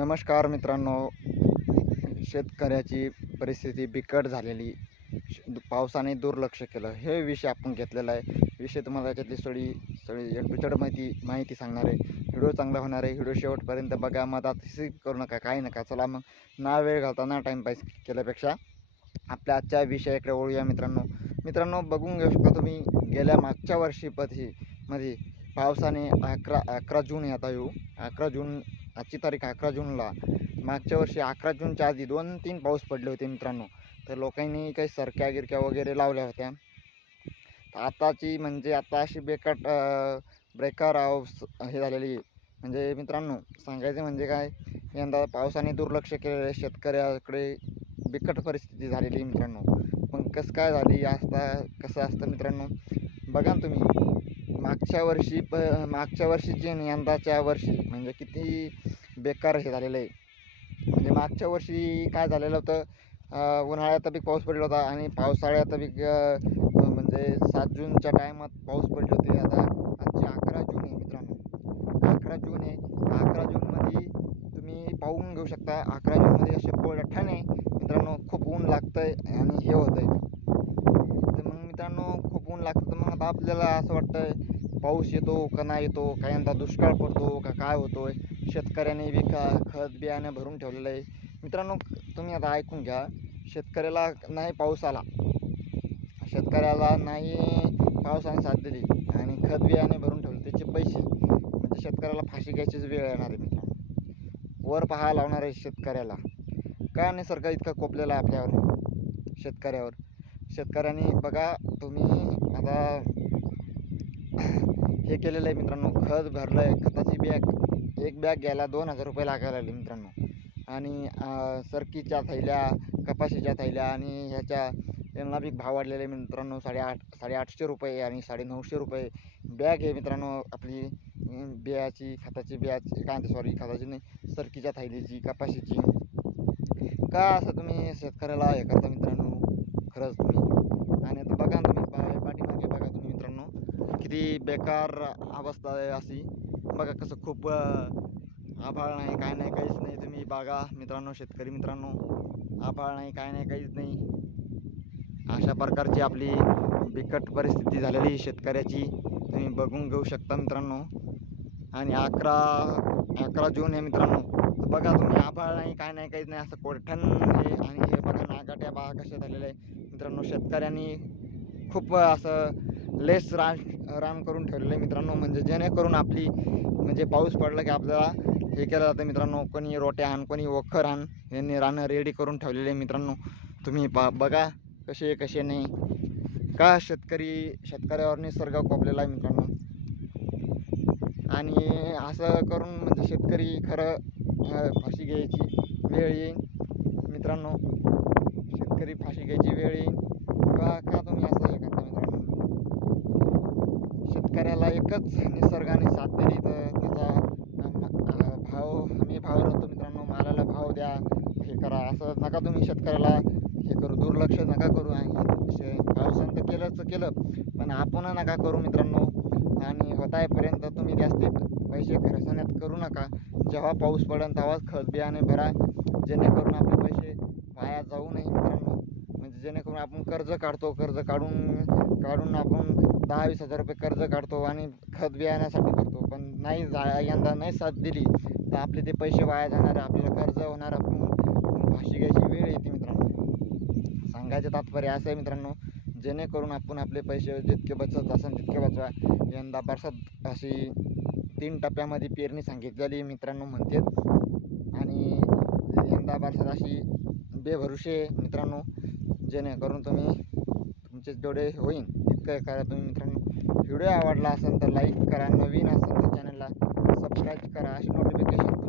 नमस्कार मित्रांनो. शेतकऱ्याची परिस्थिती बिकट झालेली, पावसाने दुर्लक्ष केलं, हे विषय आपण घेतलेला आहे. विषय तुम्हाला याच्यातली सगळी सगळी माहिती सांगणार आहे. व्हिडिओ चांगला होणार आहे. व्हिडिओ शेवटपर्यंत बघा. मधात स्किप करू नका, काही नका. चला मग ना वेळ घालता ना टाईमपास केल्यापेक्षा आपल्या आजच्या विषयाकडे वळूया. मित्रांनो बघून घेऊ शकता तुम्ही, गेल्या मागच्या वर्षी मध्ये पावसाने 11 जून आता येऊ 11 जून, आजची तारीख 11 जूनला. मागच्या वर्षी 11 जूनच्या आधी 2-3 पाऊस पडले होते मित्रांनो. तर लोकांनी काही सरक्या गिरक्या वगैरे लावल्या होत्या. तर आताची म्हणजे आता अशी बेकार हे झालेली. म्हणजे मित्रांनो सांगायचं म्हणजे काय, यंदा पावसाने दुर्लक्ष केलेलं, शेतकऱ्याकडे बिकट परिस्थिती झालेली मित्रांनो. पण कसं काय झाली, कसं असतं मित्रांनो, बघा तुम्ही. मागच्या वर्षीची आणि यंदाच्या वर्षी म्हणजे किती बेकार हे झालेलं आहे. म्हणजे मागच्या वर्षी काय झालेलं होतं, उन्हाळ्यात बी पाऊस पडला होता आणि पावसाळ्यात बी म्हणजे 7 जूनच्या टायमात पाऊस पडले होते. आता आजची 11 जून आहे मित्रांनो. 11 जून आहे. 11 जूनमध्ये तुम्ही पाहून घेऊ शकता. 11 जूनमध्ये असे ठणे मित्रांनो, खूप ऊन लागतं आहे आणि हे होतं आहे. तर मग मित्रांनो खूप ऊन लागतं. तर मग आता आपल्याला असं वाटतं, पाऊस येतो का नाही येतो, काही यंदा दुष्काळ पडतो का काय होतो आहे. शेतकऱ्याने बी खत बियाणं भरून ठेवलेलं आहे मित्रांनो. तुम्ही आता ऐकून घ्या. शेतकऱ्याला नाही पाऊस आला, शेतकऱ्याला नाही पावसाने साथ दिली आणि खत बियाणे भरून ठेवले, त्याचे पैसे म्हणजे शेतकऱ्याला फाशी घ्यायचीच वेळ येणार आहे मित्रांनो. वर पहायला लावणार आहे शेतकऱ्याला. का निसर्ग इतका कोपलेला आहे आपल्यावर, शेतकऱ्यांनी बघा तुम्ही आता हे केलेलं आहे मित्रांनो. खत भरलं आहे, खताची बॅग, एक बॅग घ्यायला 2000 रुपये लागायला लागले मित्रांनो. आणि सरकीच्या थैल्या, कपाशीच्या थैल्या आणि ह्याच्या यांना बी भाव वाढलेले मित्रांनो. 850 रुपये आणि 950 रुपये बॅग आहे मित्रांनो. आपली खताची खताची नाही, सरकीच्या थैलीची, कपाशीची. का असं तुम्ही शेतकऱ्याला हे करता मित्रांनो, खरंच तुम्ही. आणि आता बघा तुम्ही पाठीमागे बघा तुम्ही मित्रांनो, किती बेकार अवस्था आहे अशी. बघा कसं खूप आभाळ नाही, काय नाही, काहीच नाही. तुम्ही बघा मित्रांनो, शेतकरी मित्रांनो, आभाळ नाही, काय नाही, काहीच नाही. अशा प्रकारची आपली बिकट परिस्थिती झालेली शेतकऱ्याची, तुम्ही बघून घेऊ शकता मित्रांनो. आणि 11 जून आहे मित्रांनो. बघा तुम्ही, आभाळ नाही, काय नाही, काहीच नाही, असं कोरठण आहे. आणि हे बघा नागाट्या बागा कशा झालेल्या आहे मित्रांनो. शेतकऱ्यांनी खूप असं लेस रान करून ठेवलेलं आहे मित्रांनो. म्हणजे जेणेकरून आपली म्हणजे पाऊस पडला की आपल्याला हे केलं जातं मित्रांनो. कोणी रोट्या आण, कोणी वखर आण, यांनी रानं रेडी करून ठेवलेले मित्रांनो. तुम्ही बघा कसे नाही. का शेतकऱ्यावर निसर्ग कोपलेला आहे मित्रांनो. आणि असं करून म्हणजे शेतकरी खरं फाशी घ्यायची वेळ येईल मित्रांनो. शेतकरी फाशी घ्यायची वेळ येईल. का तुम्ही असं हे करता मित्रांनो. शेतकऱ्याला एकच निसर्गाने साथ दिली तर त्याचा भाव राहतो मित्रांनो. मालाला भाव द्या, हे करा. असं नका तुम्ही शेतकऱ्याला हे करू, दुर्लक्ष नका करू. पावसानं तर केलं, पण आपण नका करू मित्रांनो. आणि होतापर्यंत तुम्ही जास्त पैसे खर्चण्यात करू नका. जेव्हा पाऊस पडेल तेव्हाच खत बियाणे भरा, जेणेकरून आपले पैसे वाया जाऊ नये मित्रांनो. म्हणजे जेणेकरून आपण कर्ज काढून आपण 10-20 हजार रुपये कर्ज काढतो आणि खत बियाण्यासाठी करतो. पण यंदा नाही साथ दिली तर आपले ते पैसे वाया जाणार, आपल्याला कर्ज होणार, आपण फाशी घ्यायची वेळ येते मित्रांनो. सांगायचं तात्पर्य असं आहे मित्रांनो, जेणेकरून आपण आपले पैसे जितके बचत असेल तितके बचवा. यंदा बरसात अशी 3 टप्प्यामध्ये पेरणी सांगितलेली मित्रांनो म्हणतात. आणि यंदा बरसात अशी बेभरुशे मित्रांनो. जेणेकरून तुमचे जेवढे होईल तितकं करा तुम्ही मित्रांनो. व्हिडिओ आवडला असेल तर लाईक करा, नवीन असेल तर चॅनलला सबस्क्राईब करा, अशी नोटिफिकेशन